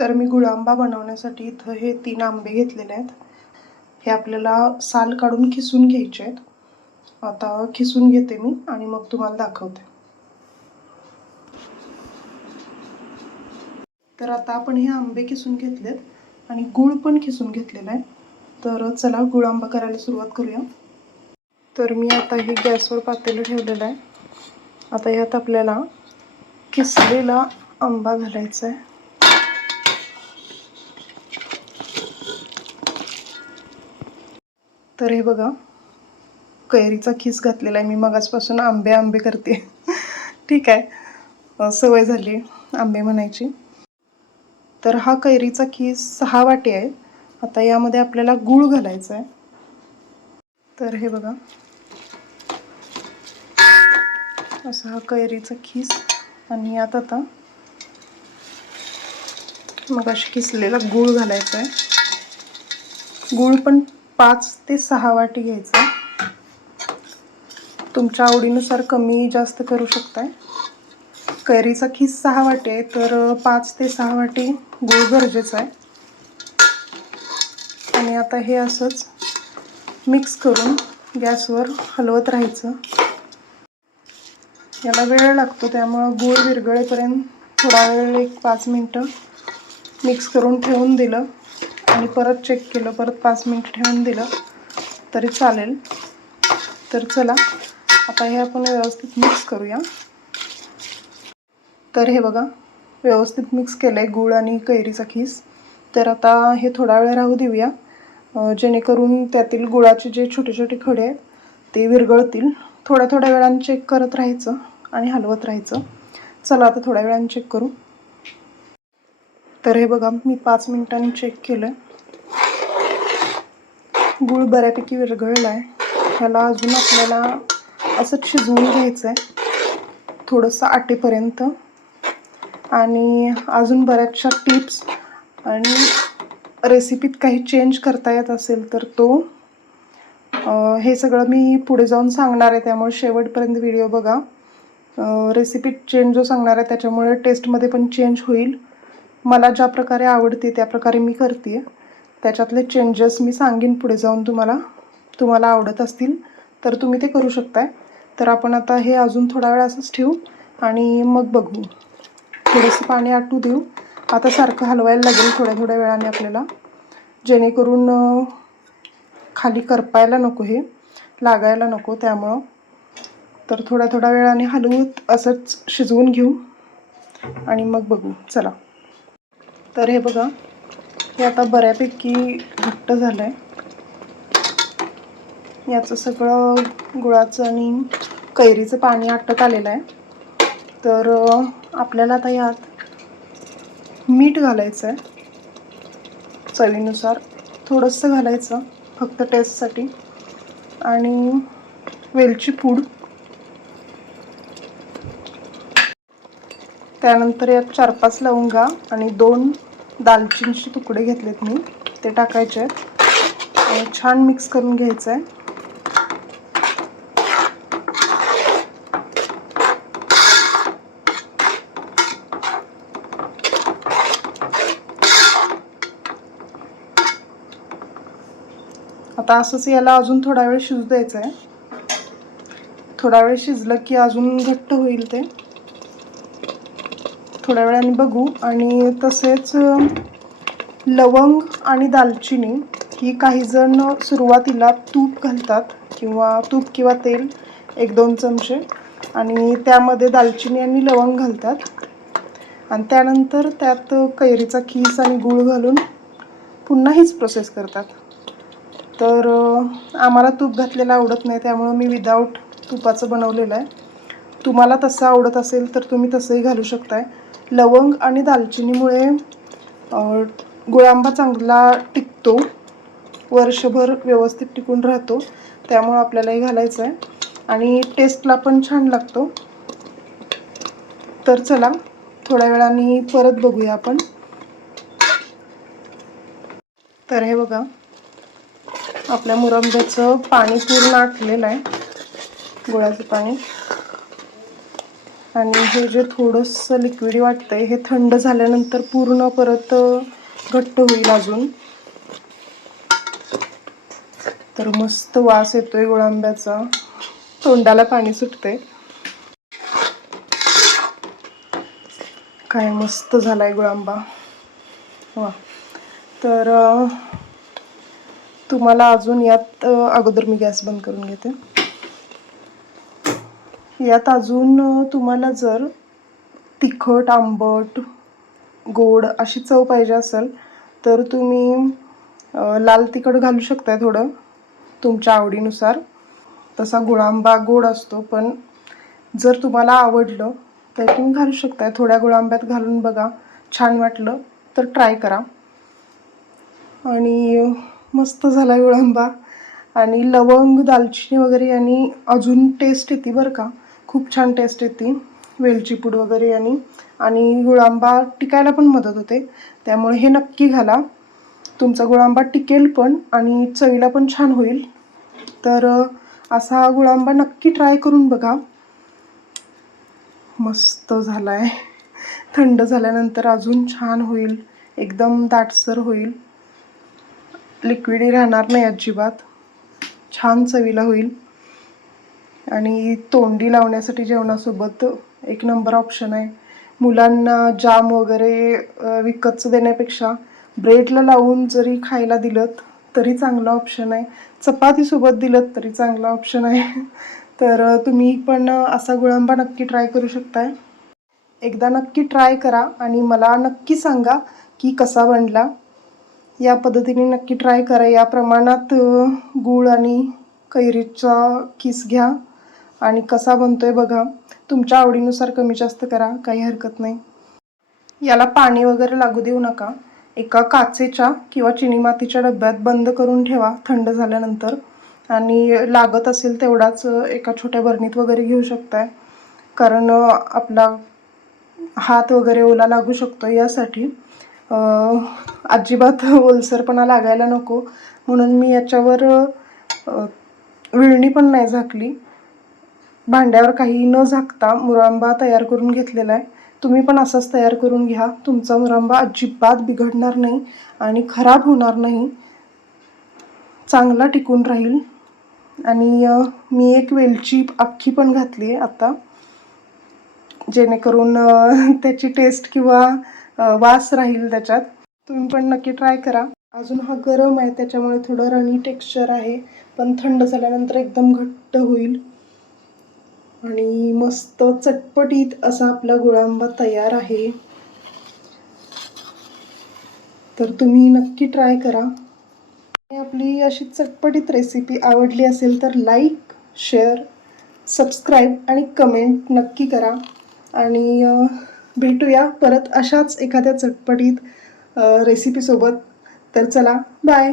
तर मी गुळांबा बनवण्यासाठी इथं हे तीन आंबे घेतलेले आहेत. हे आपल्याला साल काढून खिसून घ्यायचे आहेत. आता खिसून घेते मी आणि मग तुम्हाला दाखवते. तर आता आपण हे आंबे किसून घेतलेत आणि गुळ पण खिसून घेतलेला आहे. तर चला गुळ आंबा करायला सुरुवात करूया. तर मी आता हे गॅसवर पातेलं ठेवलेलं आहे. आता यात आपल्याला किसलेला आंबा घालायचा आहे. तर हे बघा कैरीचा खीस घातलेला आहे. मी मगाचपासून आंबे आंबे करते. ठीक आहे. सवय झाली आंबे म्हणायची. तर हा कैरीचा खीस सहा वाटे आहे. आता यामध्ये आपल्याला गूळ घालायचा आहे. तर हे बघा. असा हा कैरीचा खीस आणि यात आता मग अशी किसलेला गूळ घालायचा आहे. गूळ पण पाच ते सहा वाटी घ्यायचा. तुमच्या आवडीनुसार कमी जास्त करू शकताय. कैरीचा खीस सहा वाटी आहे तर पाच ते सहा वाटी गूळ गरजेचं आहे. आणि आता हे असंच मिक्स करून गॅसवर हलवत राहायचं. याला वेळ लागतो त्यामुळं गूळ विरगळेपर्यंत थोडा वेळ एक पाच मिनटं मिक्स करून ठेवून दिलं. आणि परत चेक केलं परत पाच मिनिट ठेवून दिलं तरी चालेल. तर चला आता हे आपण व्यवस्थित मिक्स करूया. तर हे बघा व्यवस्थित मिक्स केलं आहे गूळ आणि कैरीचा खीस. तर आता हे थोडा वेळ राहू देऊया. जेणेकरून त्यातील गुळाचे जे छोटे छोटे खडे आहेत ते विरगळतील थोड्या थोड्या वेळाने चेक करत राहायचं आणि हलवत राहायचं. चला आता थोड्या वेळाने चेक करू. तर हे बघा मी पाच मिनिटांनी चेक केलं गूळ बऱ्यापैकी विरघळला आहे ह्याला अजून आपल्याला असंच शिजवून घ्यायचं आहे थोडंसं आटेपर्यंत. आणि अजून बऱ्याचशा टिप्स आणि रेसिपीत काही चेंज करता येत असेल तर तो. हे सगळं मी पुढे जाऊन सांगणार आहे त्यामुळे शेवटपर्यंत व्हिडिओ बघा. रेसिपीत चेंज जो सांगणार आहे त्याच्यामुळे टेस्टमध्ये पण चेंज होईल. मला ज्या प्रकारे आवडते त्या प्रकारे मी करते. त्याच्यातले चेंजेस मी सांगेन पुढे जाऊन तुम्हाला. तुम्हाला आवडत असतील तर तुम्ही ते करू शकताय. तर आपण आता हे अजून थोडा वेळ असंच ठेवू आणि मग बघू. थोडंसं पाणी आटू देऊ. आता सारखं हलवायला लागेल थोड्या थोड्या वेळाने आपल्याला. जेणेकरून खाली करपायला नको हे. लागायला नको त्यामुळं. तर थोड्या थोड्या वेळाने हलवत असंच शिजवून घेऊ. आणि मग बघू. चला. तर हे बघा हे आता बऱ्यापैकी घट्ट झालं आहे याचं सगळं गुळाचं आणि कैरीचं पाणी आटत आलेलं आहे. तर आपल्याला आता यात मीठ घालायचं आहे चवीनुसार थोडंसं घालायचं फक्त टेस्टसाठी आणि वेलची पूड. त्यानंतर यात चार पाच लवंगा आणि दोन दालचिनीचे तुकडे घेतलेत मी. ते टाकायचे आहेत. आणि छान मिक्स करून घ्यायचं आहे आता असंच याला अजून थोडा वेळ शिजू द्यायचं आहे थोडा वेळ शिजलं की अजून घट्ट होईल ते. थोड्या वेळाने बघू. आणि तसेच लवंग आणि दालचिनी ही काही जण सुरुवातीला तूप घालतात किंवा तूप किंवा तेल एक दोन चमचे. आणि त्यामध्ये दालचिनी आणि लवंग घालतात. आणि त्यानंतर त्यात कैरीचा खीस आणि गूळ घालून पुन्हा हीच प्रोसेस करतात. तर आम्हाला तूप घातलेलं आवडत नाही त्यामुळं मी विदाऊट तुपाचं बनवलेलं आहे. तुम्हाला तसं आवडत असेल तर तुम्ही तसंही घालू शकताय. लवंग आणि दालचिनीमुळे गुळांबा चांगला टिकतो. वर्षभर व्यवस्थित टिकून राहतो. त्यामुळं आपल्यालाही घालायचं आहे आणि टेस्टला पण छान लागतो. तर चला थोड्या वेळाने परत बघूया आपण. तर हे बघा आपल्या मुरंब्याचं पाणी पूर्ण आटलेलं आहे. गुळाचं पाणी. आणि हे जे थोडंसं लिक्विड वाटतं आहे हे थंड झाल्यानंतर पूर्ण परत घट्ट होईल अजून. तर मस्त वास येतोय गुळांब्याचा. तोंडाला पाणी सुटते काय मस्त झालाय गुळांबा. वा. तर तुम्हाला अजून यात अगोदर मी गॅस बंद करून घेते. यात अजून तुम्हाला जर तिखट आंबट गोड अशी चव पाहिजे असेल तर तुम्ही लाल तिखट घालू शकताय थोडं तुमच्या आवडीनुसार. तसा गुळांबा गोड असतो पण जर तुम्हाला आवडलं तर तुम्ही घालू शकताय. थोड्या गुळांब्यात घालून बघा छान वाटलं तर ट्राय करा. आणि मस्त झाला गुळांबा. आणि लवंग दालचिनी वगैरे यांनी अजून टेस्ट येते बरं का. खूप छान टेस्ट येते. वेलची पूड वगैरे यांनी आणि गुळांबा टिकायला पण मदत होते. त्यामुळे हे नक्की घाला. तुमचा गुळांबा टिकेल पण आणि चवीला पण छान होईल. तर असा गुळांबा नक्की ट्राय करून बघा. मस्त झाला आहे थंड झाल्यानंतर अजून छान होईल. एकदम दाटसर होईल. लिक्विडी राहणार नाही अजिबात. छान चवीला होईल. आणि तोंडी लावण्यासाठी जेवणासोबत एक नंबर ऑप्शन आहे. मुलांना जाम वगैरे विकतचं देण्यापेक्षा ब्रेडला लावून जरी खायला दिलं तरी चांगला ऑप्शन आहे. चपातीसोबत दिलं तरी चांगला ऑप्शन आहे. तर तुम्ही पण असा गुळांबा नक्की ट्राय करू शकताय. एकदा नक्की ट्राय करा आणि मला नक्की सांगा की कसा बनला. या पद्धतीने नक्की ट्राय करा. या प्रमाणात गूळ आणि कैरीचा किस घ्या. आणि कसा बनतो आहे बघा. तुमच्या आवडीनुसार कमी जास्त करा काही हरकत नाही. याला पाणी वगैरे लागू देऊ नका. एका काचेच्या किंवा चिनी मातीच्या डब्यात बंद करून ठेवा थंड झाल्यानंतर. आणि लागत असेल तेवढाच एका छोट्या बरणीत वगैरे घेऊ शकताय. कारण आपला हात वगैरे ओला लागू शकतो यासाठी. अजिबात ओलसरपणा लागायला नको. म्हणून मी याच्यावर विळणी पण नाही झाकली. भांड्यावर काही न झाकता मुरांबा तयार करून घेतलेला आहे. तुम्ही पण असाच तयार करून घ्या. तुमचा मुरांबा अजिबात बिघडणार नाही आणि खराब होणार नाही. चांगला टिकून राहील. आणि मी एक वेलची अख्खी पण घातली आहे आता. जेणेकरून त्याची टेस्ट किंवा वास राहील त्याच्यात. तुम्ही पण नक्की ट्राय करा. अजून हा गरम आहे त्याच्यामुळे थोडं रणी टेक्स्चर आहे. पण थंड झाल्यानंतर एकदम घट्ट होईल. आणि मस्त चटपटीत असा आपला गुळांबा तयार आहे. तर तुम्ही नक्की ट्राय करा. आणि आपली अशी चटपटीत रेसिपी आवडली असेल तर लाईक शेअर सबस्क्राईब आणि कमेंट नक्की करा. आणि भेटूया परत अशाच एखाद्या चटपटीत रेसिपीसोबत तर चला बाय